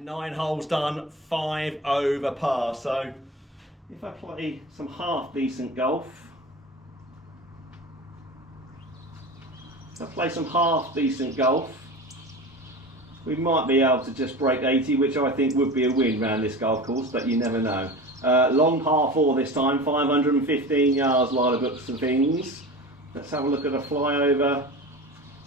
Right, 9 holes done, 5 over par. So if I play some half decent golf, we might be able to just break 80, which I think would be a win around this golf course, but you never know. Long par 4 this time, 515 yards, line of books and things. Let's have a look at a flyover.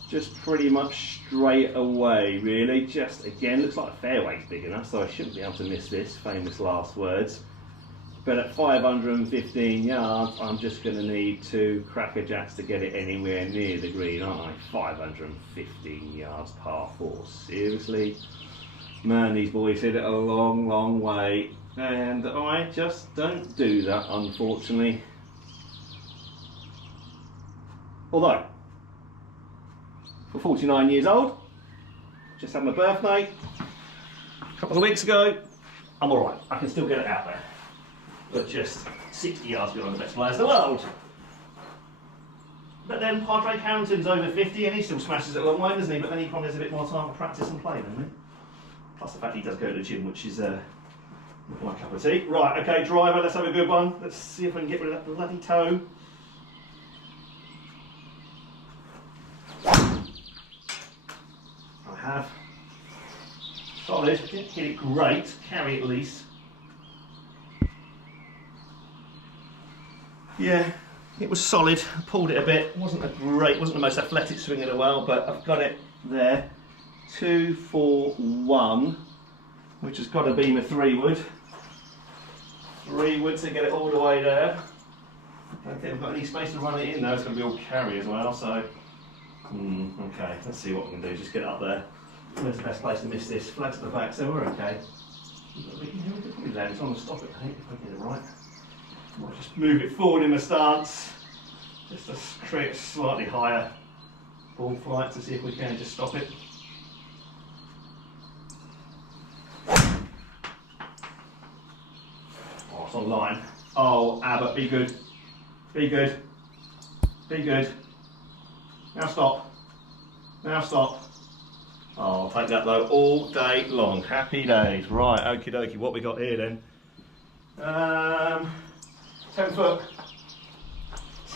Just pretty much straight away, really. Just again, looks like the fairway's big enough, so I shouldn't be able to miss this. Famous last words. But at 515 yards, I'm just going to need 2 crackerjacks to get it anywhere near the green, aren't I? 515 yards, par 4. Seriously? Man, these boys hit it a long, long way. And I just don't do that, unfortunately. Although, for 49 years old, just had my birthday a couple of weeks ago, I'm alright, I can still get it out there. But just 60 yards behind the best players in the world. But then Padre Carrington's over 50 and he still smashes it a long way, doesn't he? But then he probably has a bit more time to practice and play, doesn't he? Plus the fact he does go to the gym, which is not my cup of tea. Right, okay, driver, let's have a good one. Let's see if I can get rid of that bloody toe. I have. Solid, didn't hit it great, carry at least. Yeah, it was solid. I pulled it a bit. Wasn't the most athletic swing in the world, but I've got it there. 2, 4, 1, which has got to be my 3-wood. 3-wood to get it all the way there. I don't think I've got any space to run it in though. It's going to be all carry as well, so. Okay, let's see what we can do. Just get it up there. Where's the best place to miss this? Flag to the back, so we're okay. We can probably land on and stop it, I think, if I get it right. Might just move it forward in the stance, just to create a slightly higher ball flight to see if we can just stop it. Oh, it's on line. Oh, Abbott, be good. Be good. Be good. Now stop. Now stop. Oh, I'll take that though all day long. Happy days. Right, okie dokie. What we got here then? 10 foot,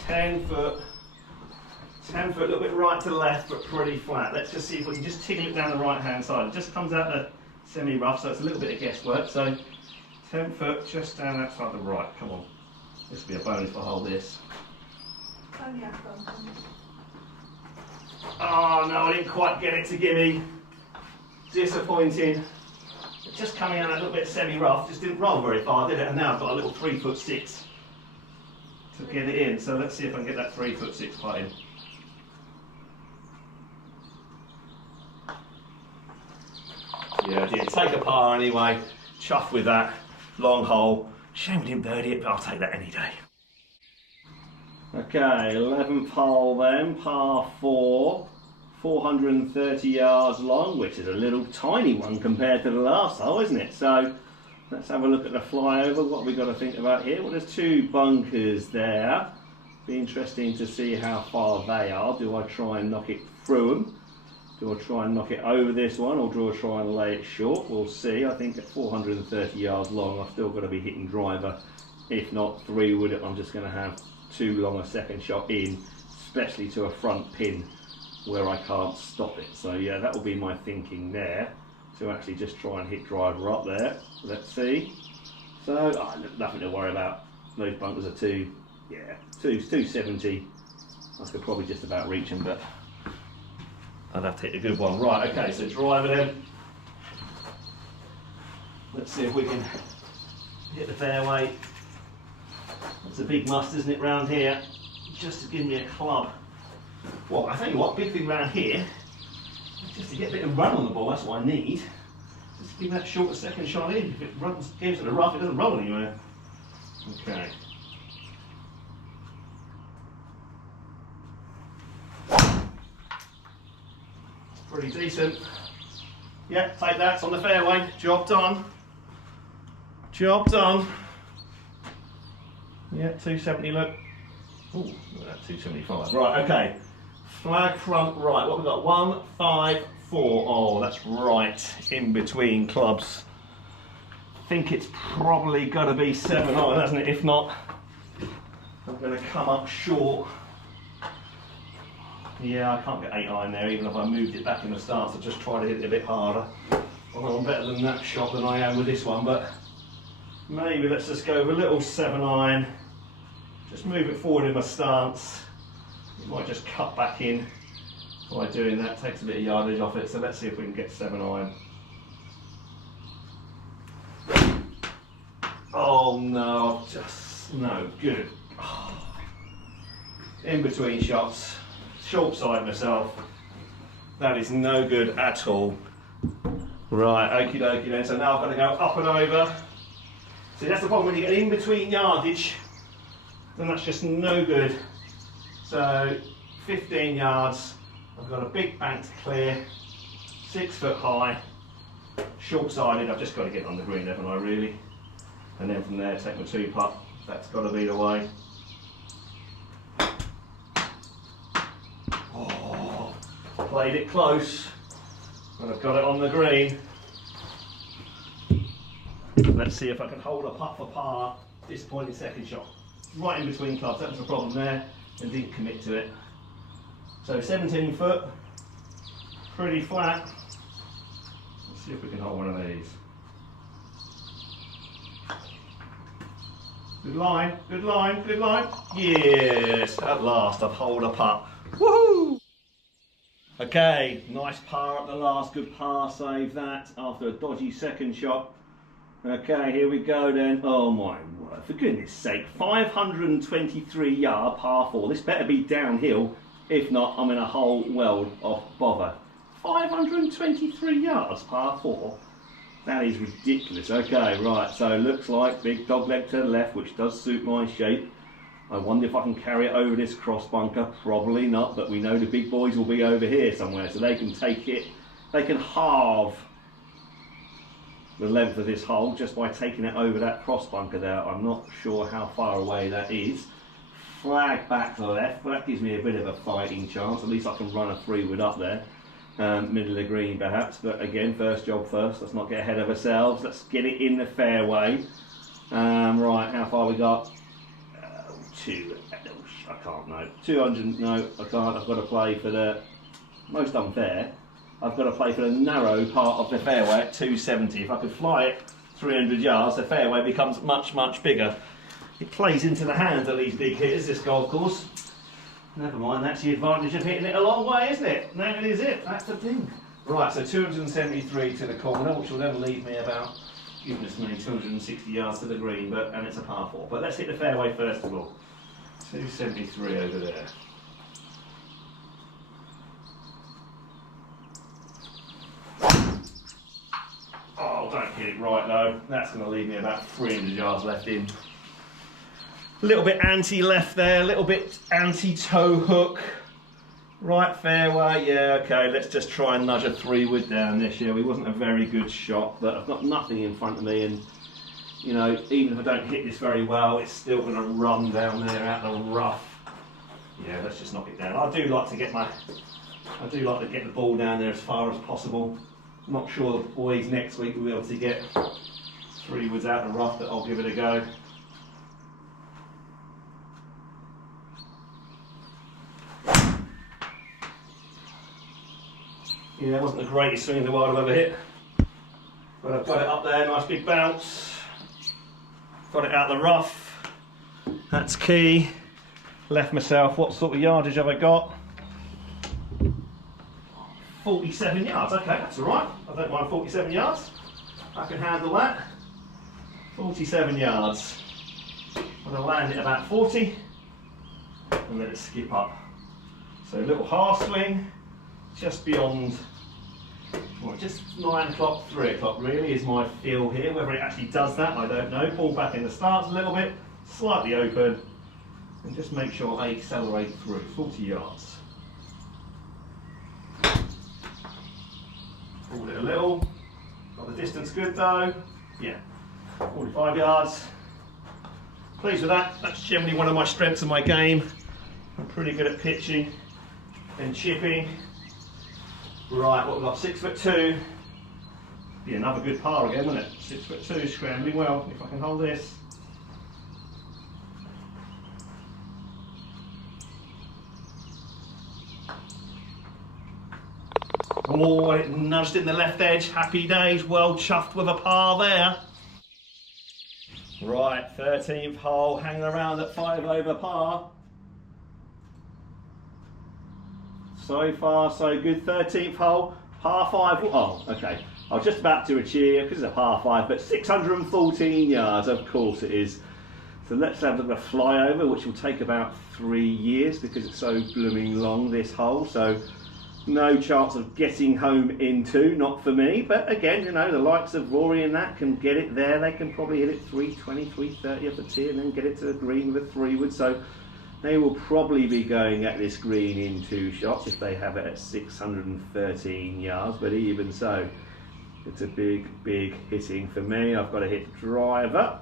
10 foot, 10 foot, a little bit right to left, but pretty flat. Let's just see if we can just tickle it down the right hand side. It just comes out the semi-rough, so it's a little bit of guesswork. So 10 foot, just down that side to the right. Come on. This will be a bonus for hold this. Oh yeah, Duncan. Oh no, I didn't quite get it to gimme. Disappointing. Just coming out a little bit semi-rough, just didn't roll very far, did it? And now I've got a little 3'6" to get it in. So let's see if I can get that 3'6" putt in. Yeah, I did. Take a par anyway. Chuffed with that. Long hole. Shame we didn't birdie it, but I'll take that any day. Okay, 11th hole then, par 4. 430 yards long, which is a little tiny one compared to the last hole, isn't it? So let's have a look at the flyover. What have we got to think about here? Well, there's 2 bunkers there. Be interesting to see how far they are. Do I try and knock it through them? Do I try and knock it over this one, or do I try and lay it short? We'll see. I think at 430 yards long, I've still got to be hitting driver. If not 3-wood, I'm just going to have too long a second shot in, especially to a front pin where I can't stop it. So yeah, that will be my thinking there, to actually just try and hit driver up there. Let's see. So nothing to worry about. Those bunkers are 270. I could probably just about reach them, but I'd have to hit a good one. Right, okay, so driver then. Let's see if we can hit the fairway. It's a big must, isn't it, round here? Just to give me a club. Well, I tell you what, big thing round here, just to get a bit of run on the ball, that's what I need. Just to give that short second shot in. If it runs, goes to the rough, it doesn't roll anywhere. Okay. Pretty decent. Yeah, take that, it's on the fairway. Job done. Job done. Yeah, 270 look. Ooh, look at that 275. Right, okay. Flag front right. What have we got? 1, 5, 4. Oh, that's right in between clubs. I think it's probably got to be 7 iron, hasn't it? If not, I'm going to come up short. Yeah, I can't get 8 iron there, even if I moved it back in the stance. I just try to hit it a bit harder. Although I'm better than that shot than I am with this one, but maybe let's just go with a little 7 iron. Just move it forward in my stance. It might just cut back in by doing that. Takes a bit of yardage off it, so let's see if we can get 7 iron. Oh no, just no good. Oh. In between shots, short side myself. That is no good at all. Right, okie dokie then. So now I've got to go up and over. See, that's the problem when you get in between yardage, then that's just no good. So 15 yards. I've got a big bank to clear, 6 foot high, short sided. I've just got to get on the green, haven't I, really? And then from there, take my 2 putt. That's got to be the way. Oh, played it close, but I've got it on the green. Let's see if I can hold a putt for par. Disappointing second shot. Right in between clubs, that was the problem there, and didn't commit to it. So 17 foot, pretty flat. Let's see if we can hold one of these. Good line, good line, good line. Yes, at last I've holed a putt. Woohoo! Okay, nice par at the last, good par save that after a dodgy second shot. Okay, here we go then. Oh my word, for goodness sake, 523 yard par 4. This better be downhill. If not, I'm in a whole world of bother. 523 yards par 4. That is ridiculous. Okay, right, so it looks like big dog leg to the left, which does suit my shape. I wonder if I can carry it over this cross bunker. Probably not, but we know the big boys will be over here somewhere, so they can take it. They can halve the length of this hole just by taking it over that cross bunker there. I'm not sure how far away that is. Flag back to the left, but that gives me a bit of a fighting chance. At least I can run a 3-wood up there. Middle of the green perhaps, but again, first job first. Let's not get ahead of ourselves. Let's get it in the fairway. Right, how far we got? 2, I can't know. 200, no, I can't. I've got to play for the, most unfair, I've got to play for the narrow part of the fairway at 270. If I could fly it 300 yards, the fairway becomes much, much bigger. It plays into the hands of these big hitters, this golf course. Never mind, that's the advantage of hitting it a long way, isn't it? That is it, that's the thing. Right, so 273 to the corner, which will then leave me about, goodness me, 260 yards to the green, and it's a par 4. But let's hit the fairway first of all. 273 over there. Oh, don't hit it right though. That's going to leave me about 300 yards left in. A little bit anti-left there, a little bit anti-toe hook. Right fairway, yeah, okay, let's just try and nudge a 3-wood down this year. It wasn't a very good shot, but I've got nothing in front of me, and you know, even if I don't hit this very well, it's still going to run down there out the rough. Yeah, let's just knock it down. I do like to get the ball down there as far as possible. I'm not sure the boys next week will be able to get 3-woods out the rough, but I'll give it a go. Yeah, it wasn't the greatest swing in the world I've ever hit, but I've got it up there, nice big bounce. Got it out the rough, that's key. Left myself, what sort of yardage have I got? 47 yards, okay, that's alright. I don't mind 47 yards. I can handle that. 47 yards. I'm going to land it about 40 and let it skip up. So a little half swing, just beyond, well, just 9 o'clock, 3 o'clock really is my feel here. Whether it actually does that, I don't know. Ball back in the stance a little bit, slightly open, and just make sure I accelerate through. 40 yards. Pulled it a little. Got the distance good though. Yeah, 45 yards. Pleased with that. That's generally one of my strengths of my game. I'm pretty good at pitching and chipping. Right, what we've got, 6'2". Be another good par again, wouldn't it? 6'2", scrambling well, if I can hold this. Oh, it nudged in the left edge, happy days, well chuffed with a par there. Right, 13th hole, hanging around at 5 over par. So far, so good. 13th hole, par 5. Oh, okay. I was just about to cheer because it's a par 5, but 614 yards, of course it is. So let's have a flyover, which will take about 3 years because it's so blooming long, this hole. So no chance of getting home in 2, not for me. But again, you know, the likes of Rory and that can get it there. They can probably hit it 320, 330 off the tee and then get it to the green with a 3-wood. So they will probably be going at this green in 2 shots if they have it at 613 yards, but even so, it's a big, big hitting for me. I've got to hit driver,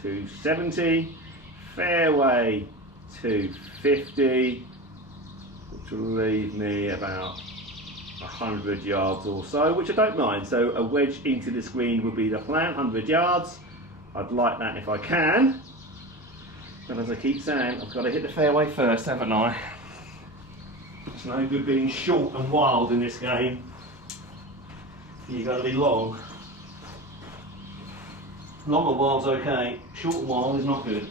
270, fairway, 250, which will leave me about 100 yards or so, which I don't mind. So a wedge into this green would be the plan, 100 yards. I'd like that if I can. But as I keep saying, I've got to hit the fairway first, haven't I? It's no good being short and wild in this game. You've got to be long. Long and wild's okay. Short and wild is not good.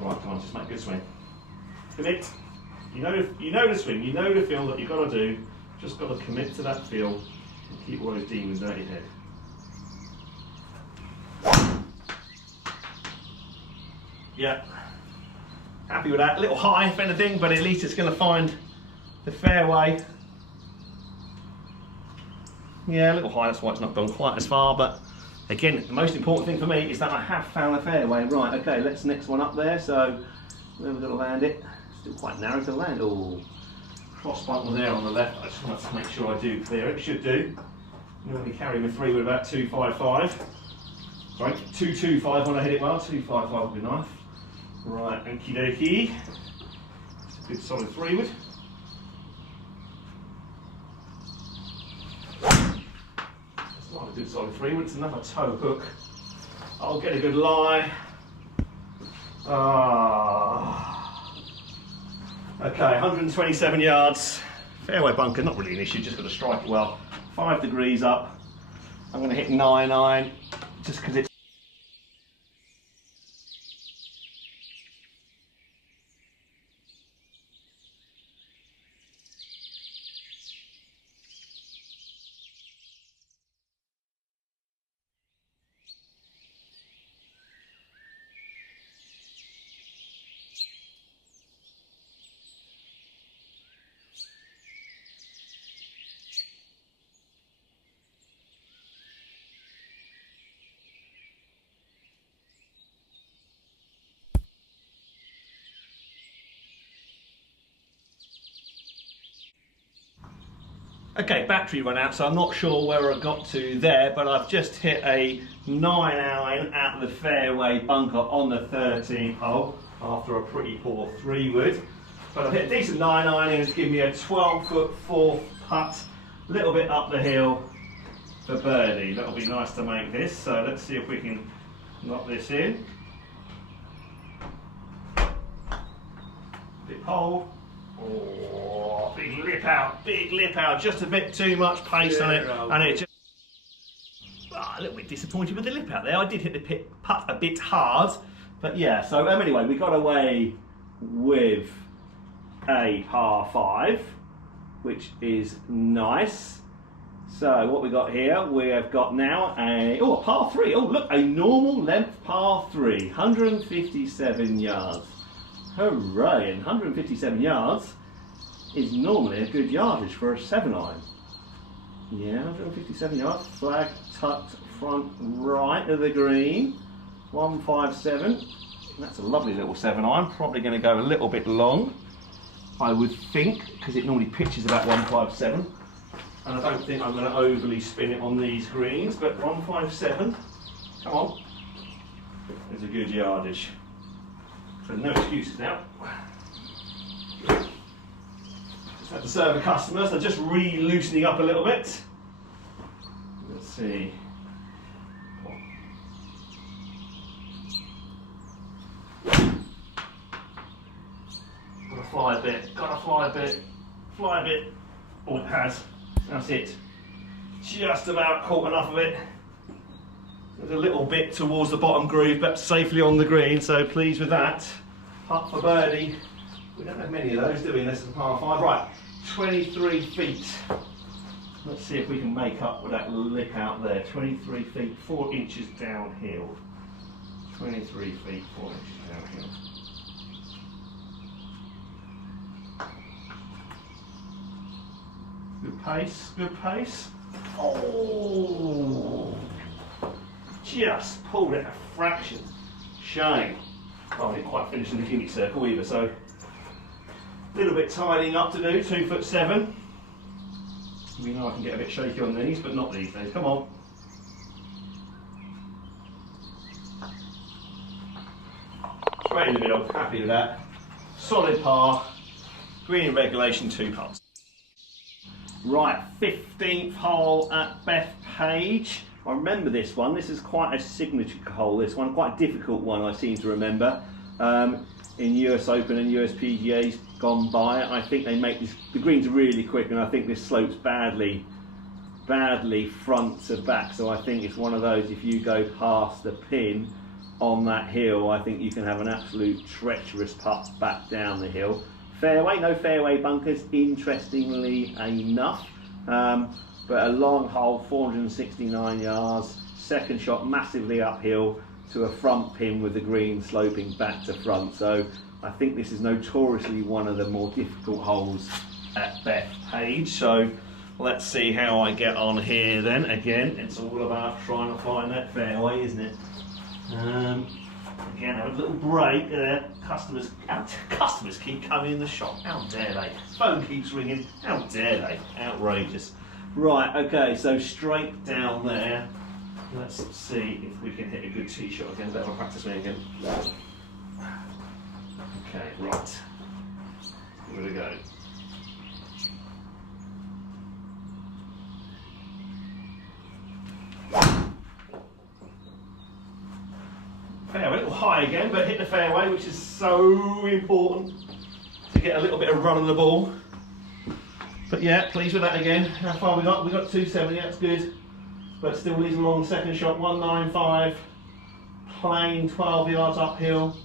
Right, come on, just make a good swing. Commit. You know the swing, you know the feel that you've got to do. Just got to commit to that feel and keep all those demons out of your head. Yeah, happy with that. A little high, if anything, but at least it's going to find the fairway. Yeah, a little high, that's why it's not gone quite as far, but again, the most important thing for me is that I have found the fairway. Right, okay, let's next one up there. So, where we're going to land it. Still quite narrow to land. Oh, cross button there on the left. I just want to make sure I do clear it. Should do. Normally carrying a 3 with about 255. Sorry, 225 when I hit it well. 255 would be nice. Right, okie dokie. Just a good solid 3-wood. It's not a good solid 3-wood, it's another toe hook. I'll get a good lie. Okay, 127 yards. Fairway bunker, not really an issue, just got to strike it well. 5 degrees up. I'm going to hit 9-9 just because it's. Okay, battery run out, so I'm not sure where I got to there, but I've just hit a 9-iron at the fairway bunker on the 13th hole after a pretty poor 3-wood. But I've hit a decent 9-iron and it's given me a 12-foot 4th putt, a little bit up the hill for birdie. That'll be nice to make this, so let's see if we can knock this in. Big hole. Oh, big lip out, just a bit too much pace on it, and it just, a little bit disappointed with the lip out there. I did hit the putt a bit hard, but yeah, so anyway, we got away with a par 5, which is nice. So what we got here, we have got now a par 3. Oh look, a normal length par 3, 157 yards. Hooray, and 157 yards is normally a good yardage for a 7-iron. Yeah, 157 yards, flag tucked front right of the green, 157. That's a lovely little 7-iron, probably going to go a little bit long, I would think, because it normally pitches about 157. And I don't think I'm going to overly spin it on these greens, but 157, come on, is a good yardage. So no excuses now. Just Had to serve the customers, they're just re-loosening up a little bit. Let's see. Gotta fly a bit, gotta fly a bit, fly a bit. Oh, it has. That's it. Just about caught enough of it. There's a little bit towards the bottom groove, but safely on the green, so pleased with that. Putt for birdie. We don't have many of those, do we, unless it's a par 5. Right, 23 feet. Let's see if we can make up with that lip out there. 23 feet, 4 inches downhill. 23 feet, 4 inches downhill. Good pace, good pace. Oh! Just pulled it a fraction. Shame. Well, I didn't quite finish in the gimme circle either, so a little bit tidying up to do, 2'7". We know I can get a bit shaky on these, but not these days. Come on. Straight in the middle, happy with that. Solid par, green in regulation, 2 putts. Right, 15th hole at Bethpage. I remember this one. This is quite a signature hole, this one. Quite a difficult one, I seem to remember. In US Open and US PGA's gone by, I think they make this, the greens are really quick, and I think this slopes badly front to back. So I think it's one of those, if you go past the pin on that hill, I think you can have an absolute treacherous putt back down the hill. Fairway, no fairway bunkers, interestingly enough. But a long hole, 469 yards, second shot massively uphill to a front pin with the green sloping back to front. So I think this is notoriously one of the more difficult holes at Bethpage. So let's see how I get on here then. Again, it's all about trying to find that fairway, isn't it? Again, have a little break there. Customers keep coming in the shop. How dare they? Phone keeps ringing. How dare they? Outrageous. Right, okay, so straight down there. Let's see if we can hit a good tee shot again. Better practice me again. Okay, right. Give it a go. Fairway, a little high again, but hit the fairway, which is so important to get a little bit of run on the ball. But yeah, pleased with that again. How far we got? We got 270, that's good. But still leaves a long second shot, 195. Plain 12 yards uphill.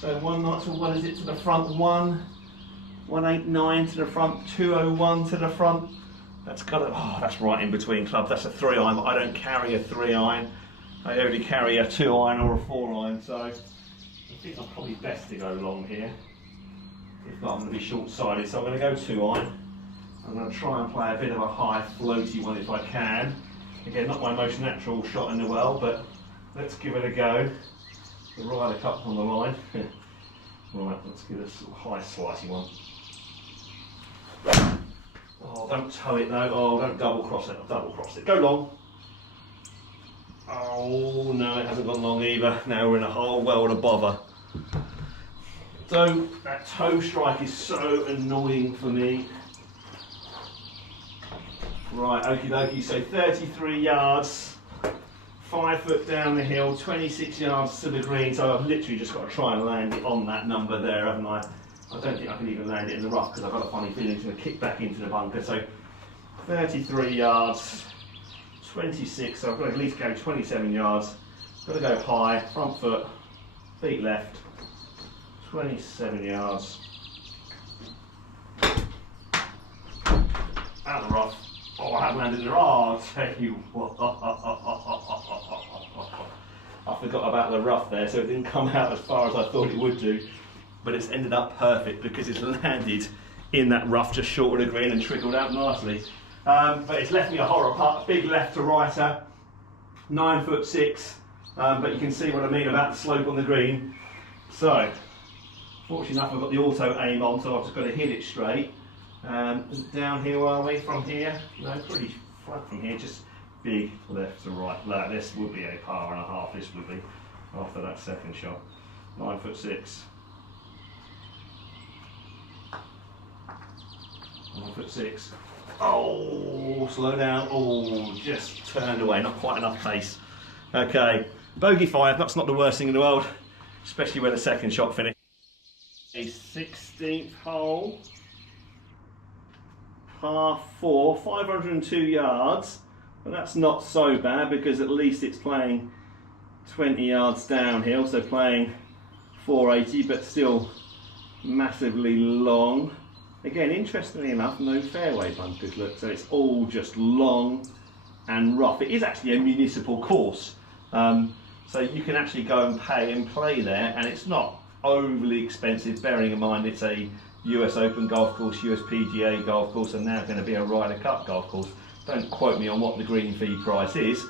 So what is it to the front? 189 to the front, 201 to the front. That's got a, oh, that's right in between clubs. That's a 3-iron, but I don't carry a 3-iron. I only carry a 2-iron or a 4-iron, so I think I'm probably best to go long here. If not, I'm going to be short-sided, so I'm going to go 2-iron. I'm going to try and play a bit of a high floaty one if I can. Again, not my most natural shot in the world, but let's give it a go. The Ryder Cup on the line. Right, let's give this a high slicey one. Oh, don't toe it though. Oh, don't double cross it. I've double crossed it. Go long. Oh no, it hasn't gone long either. Now we're in a whole world of bother. So that toe strike is so annoying for me. Right, okie dokie, so 33 yards, 5 foot down the hill, 26 yards to the green, so I've literally just got to try and land it on that number there, haven't I? I don't think I can even land it in the rough because I've got a funny feeling it's going to kick back into the bunker. So 33 yards, 26, so I've got to at least go 27 yards. Got to go high, front foot, feet left, 27 yards. Out of the rough. Oh, I have landed there. Oh, I'll tell you what. I forgot about the rough there, so it didn't come out as far as I thought it would do. But it's ended up perfect because it's landed in that rough just short of the green and trickled out nicely. But it's left me a horror putt, big left to righter, 9'6". But you can see what I mean about the slope on the green. So, fortunately enough, I've got the auto aim on, so I've just got to hit it straight. Down here, are we? From here? No, pretty flat from here, just big left to right. Like this would be a par and a half, this would be, after that second shot. 9'6". 1'6". Oh, slow down. Oh, just turned away. Not quite enough pace. Okay, bogey 5. That's not the worst thing in the world, especially where the second shot finished. A 16th hole, par 4, 502 yards. But that's not so bad because at least it's playing 20 yards downhill, so playing 480, but still massively long. Again, interestingly enough, no fairway bunkers, look, so it's all just long and rough. It is actually a municipal course, so you can actually go and pay and play there, and it's not overly expensive, bearing in mind it's a US Open golf course, US PGA golf course, and now going to be a Ryder Cup golf course. Don't quote me on what the green fee price is,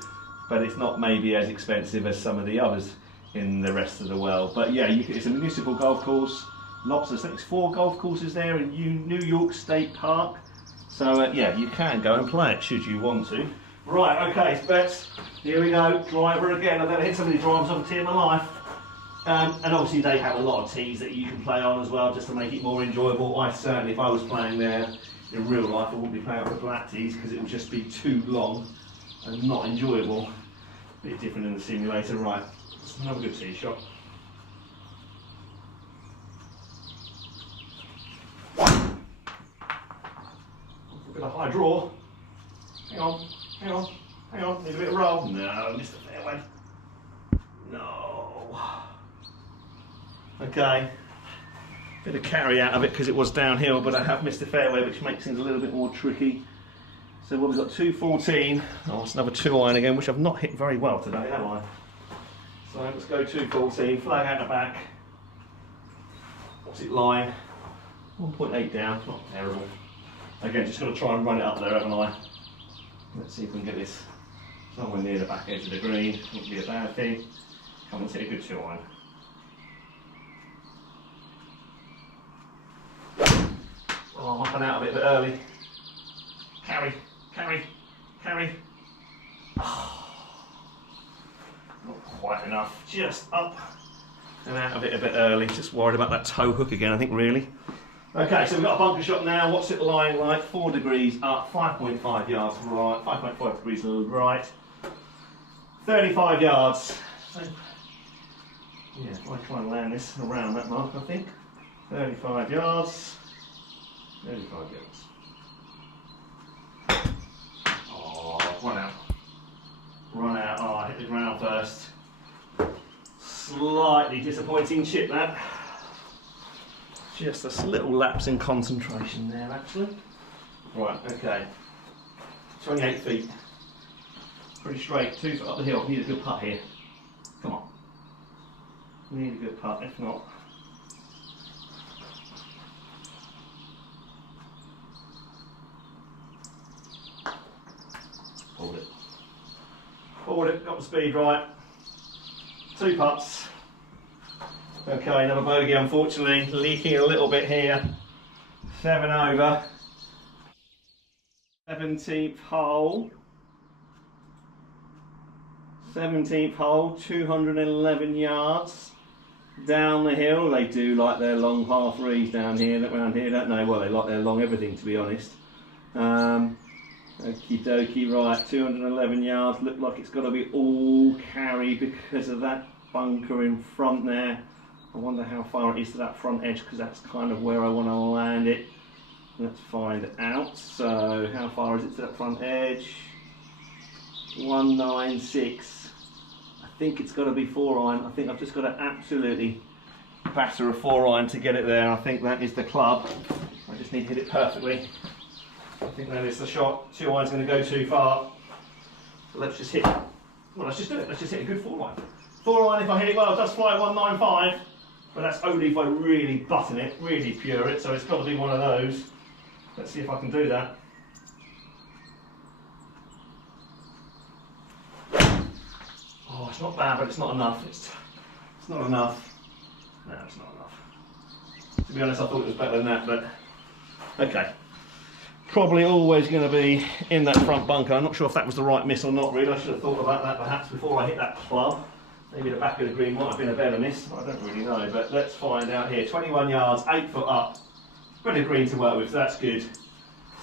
but it's not maybe as expensive as some of the others in the rest of the world. But yeah, it's a municipal golf course. Lots of, I think it's 4 golf courses there in New York State Park. So yeah, you can go and play it should you want to. Right, okay, Bets, here we go. Driver again. I've never hit so many drivers on a tee in my life. And obviously they have a lot of tees that you can play on as well, just to make it more enjoyable. I certainly, if I was playing there in real life, I wouldn't be playing with the black tees because it would just be too long and not enjoyable. A bit different in the simulator. Right, let's have a good tee shot. Look at a high draw. Hang on, hang on, hang on. Need a bit of roll. No, missed the fairway. No. Okay. Bit of carry out of it because it was downhill, but I have missed the fairway, which makes things a little bit more tricky. So what we've got 214. Oh, it's another 2-iron again, which I've not hit very well today, have I? So let's go 214. Flag out the back. What's it line? 1.8 down. Not terrible. Again, just got to try and run it up there, haven't I? Let's see if we can get this somewhere near the back edge of the green. Wouldn't be a bad thing. Come and hit a good 2-iron. Oh, I'm up and out of it a bit early. Carry, carry, carry. Oh, not quite enough. Just up and out of it a bit early. Just worried about that toe hook again, I think, really. Okay, so we've got a bunker shot now. What's it lying like? 4 degrees up, 5.5 yards right, 5.5 degrees right, 35 yards. So, yeah, if I try and land this around that mark, I think. 35 yards. 35 yards. Oh, run out. Run out. Oh, I hit the ground first. Slightly disappointing chip, that. Just a little lapse in concentration there, actually. Right, okay. 28 feet. Pretty straight, 2 foot up the hill. Need a good putt here. Come on. Need a good putt, if not. Hold it. Forward it, got the speed right. 2 putts. Okay, another bogey unfortunately, leaking a little bit here. 7 over. 17th hole. 17th hole, 211 yards. Down the hill. They do like their long par threes down here, around here, don't they? Well, they like their long everything, to be honest. Okie dokie, right, 211 yards. Look like it's got to be all carry because of that bunker in front there. I wonder how far it is to that front edge because that's kind of where I want to land it. Let's find out. So, how far is it to that front edge? 196. I think it's got to be 4-iron. I think I've just got to absolutely batter a 4-iron to get it there. I think that is the club. I just need to hit it perfectly. I think that is the shot. 2-iron's going to go too far. So let's just hit. Well, let's just do it. Let's just hit a good 4-iron. 4-iron, if I hit it well, it does fly 195. But that's only if I really button it, really pure it. So it's got to be one of those. Let's see if I can do that. Oh, it's not bad, but it's not enough. It's not enough. No, it's not enough. To be honest, I thought it was better than that, but okay. Probably always going to be in that front bunker. I'm not sure if that was the right miss or not, really. I should have thought about that perhaps before I hit that club. Maybe the back of the green might have been a better miss. I don't really know, but let's find out here. 21 yards, 8 foot up. Bit of green to work with, so that's good.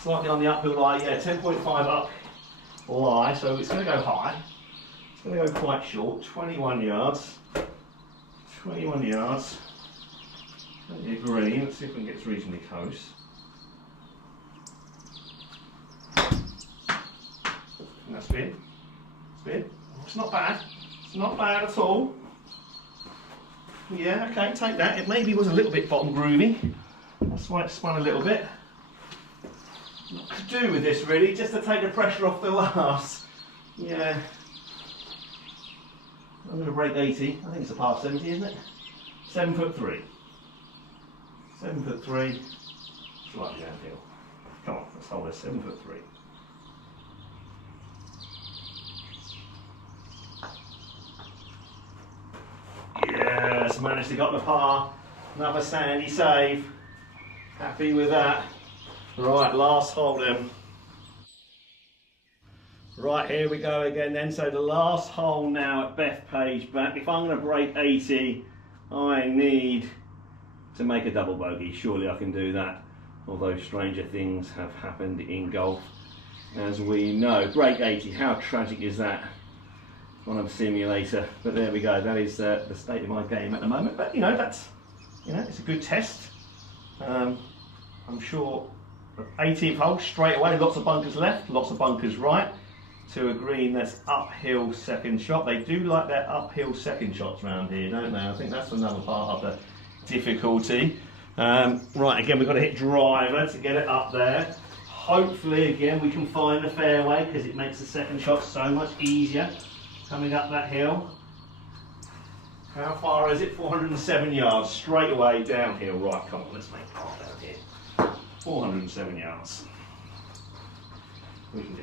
Slightly on the uphill lie, yeah, 10.5 up lie, so it's going to go high. It's going to go quite short, 21 yards. 21 yards. Plenty of green, let's see if we can get to reasonably close. And that's spin. Spin. Oh, it's not bad. It's not bad at all. Yeah, okay, take that. It maybe was a little bit bottom groovy. That's why it spun a little bit. What to do with this really, just to take the pressure off the last. Yeah. I'm going to break 80. I think it's a par 70, isn't it? 7'3". 7'3". Slightly downhill. Come on, let's hold this. 7'3". Yes, managed to get the par. Another sandy save. Happy with that. Right, last hole then. Right, here we go again then. So the last hole now at Bethpage Black. If I'm going to break 80, I need to make a double bogey. Surely I can do that. Although stranger things have happened in golf, as we know. Break 80, how tragic is that on a simulator? But there we go. That is the state of my game at the moment. But that's, it's a good test. I'm sure 18th hole straight away, lots of bunkers left, lots of bunkers right, to a green that's uphill second shot. They do like their uphill second shots around here, don't they? I think that's another part of the difficulty. Right, again, we've got to hit driver to get it up there. Hopefully, again, we can find the fairway, because it makes the second shot so much easier coming up that hill. How far is it? 407 yards, straight away downhill. Right, come on, let's make par down here. 407 yards. We can do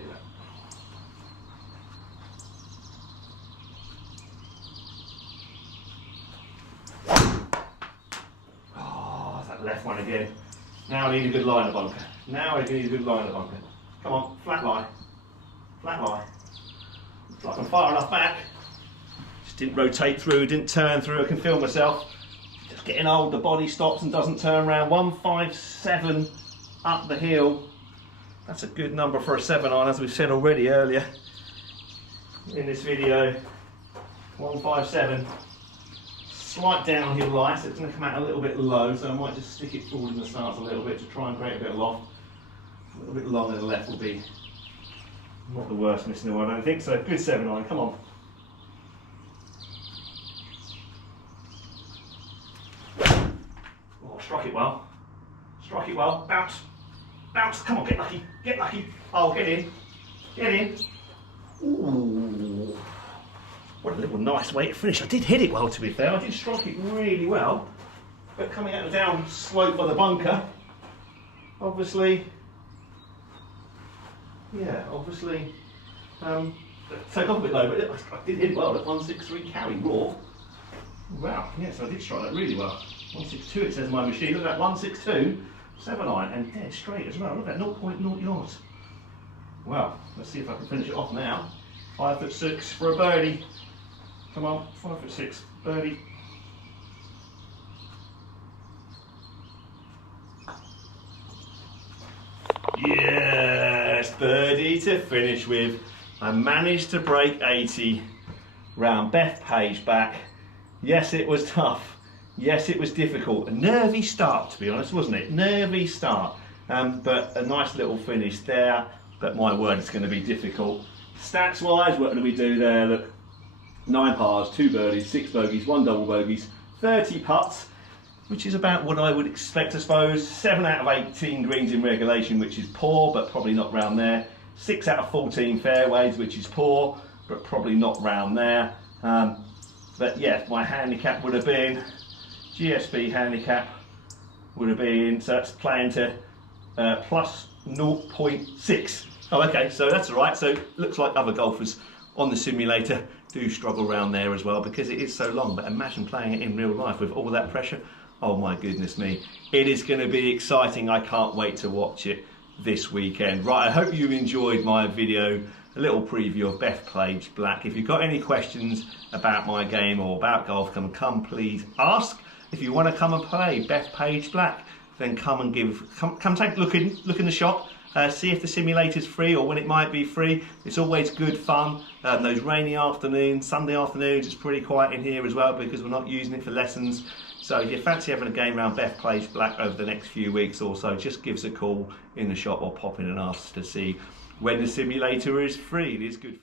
that. Oh, that left one again. Now I need a good line of bunker. Now I need a good line of bunker. Come on, flat lie. Flat lie. Looks like I'm far enough back. Just didn't rotate through, didn't turn through. I can feel myself. Just getting old, the body stops and doesn't turn around. 157 up the hill. That's a good number for a 7-iron, as we've said already earlier in this video. 157. Slight downhill lie, so it's going to come out a little bit low, so I might just stick it forward in the stance a little bit to try and create a bit of loft. A little bit long in the left will be not the worst missing one, I don't think. So good 7-iron, come on. Oh, struck it well. Struck it well. Bounce. Bounce. Come on, get lucky. Get lucky. Oh, get in. Get in. Ooh. What a little nice way to finish. I did hit it well, to be fair. I did strike it really well. But coming out the down slope by the bunker, obviously, yeah, obviously, take off a bit low, but I did hit it well at 163 carry raw. Wow, yes, I did strike that really well. 162 it says on my machine. Look at that, 162, 7-iron, and dead straight as well. Look at that, 0.0 yards. Well, let's see if I can finish it off now. 5'6" for a birdie. Come on, 5'6", birdie. Yes, birdie to finish with. I managed to break 80 round Bethpage Black. Yes, it was tough. Yes, it was difficult. A nervy start, to be honest, wasn't it? Nervy start. But a nice little finish there. But my word, it's going to be difficult. Stats-wise, what do we do there? Look, 9 pars, 2 birdies, 6 bogeys, 1 double bogeys, 30 putts, which is about what I would expect, I suppose. 7 out of 18 greens in regulation, which is poor, but probably not round there. 6 out of 14 fairways, which is poor, but probably not round there. But yeah, my handicap would have been, GSB handicap would have been, so that's playing to plus 0.6. Oh, okay, so that's all right. So looks like other golfers on the simulator do struggle around there as well, because it is so long. But imagine playing it in real life with all that pressure. Oh my goodness me. It is going to be exciting. I can't wait to watch it this weekend. Right, I hope you enjoyed my video, a little preview of Bethpage Black. If you've got any questions about my game or about golf, come please ask. If you want to come and play Bethpage Black, then come and come take a look in the shop see if the simulator's free or when it might be free. It's always good fun. Those rainy afternoons, Sunday afternoons, it's pretty quiet in here as well because we're not using it for lessons. So if you fancy having a game around Bethpage Black over the next few weeks or so, just give us a call in the shop or pop in and ask to see when the simulator is free. It is good fun.